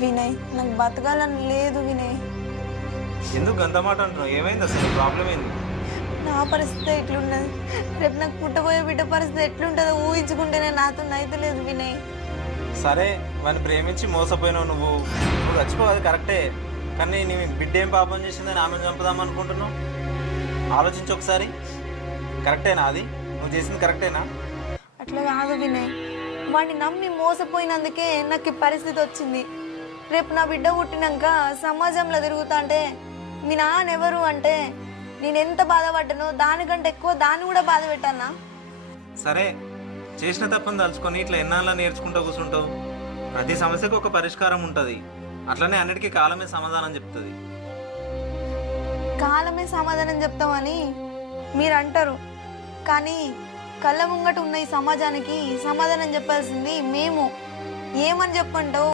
వినయ్, నాకు బతకాలని లేదు వినయ్. ఎందుకు గంత మాట అంటున్నావు? ఏమైంది అసలు? ప్రాబ్లం ఏంది? నా పరిస్థితి ఎట్లున్నది, రేపు నాకు పుట్టబోయే బిడ్డ పరిస్థితి ఎట్లుంటుందో ఊహించుకుంటేనే నాతో అయితే లేదు వినయ్. సరే, వాడిని ప్రేమించి మోసపోయినావు. నువ్వు చచ్చిపోవాలి కరెక్టే, కానీ నీ బిడ్డ ఏం పాపం చేసిందని ఆమెను చంపుదాం అనుకుంటున్నావు? ఆలోచించి ఒకసారి. కరెక్టేనా అది? నువ్వు చేసింది కరెక్టేనా? అట్లా కాదు వినయ్, వాడిని నమ్మి మోసపోయినందుకే నాకు ఈ పరిస్థితి వచ్చింది. రేపు నా బిడ్డ పుట్టినాక సమాజంలో తిరుగుతా అంటే మీ నాన్న ఎవరు అంటే నేను ఎంత బాధపడ్డానో దానికంటే ఎక్కువ దాన్ని కూడా బాధ పెట్టానా? సరే, చేసిన తప్పని తలుచుకొని ఇట్లా ఎన్నాళ్ళ నేర్చుకుంటూ కూర్చుంటావు? ప్రతి సమస్యకు ఒక పరిష్కారం ఉంటుంది. అట్లనే అన్నిటికీ కాలమే సమాధానం చెప్తుంది. కాలమే సమాధానం చెప్తామని మీరు అంటారు, కానీ కళ్ళ ముంగట ఉన్న ఈ సమాజానికి సమాధానం చెప్పాల్సింది మేము. ఏమని చెప్పంటావు?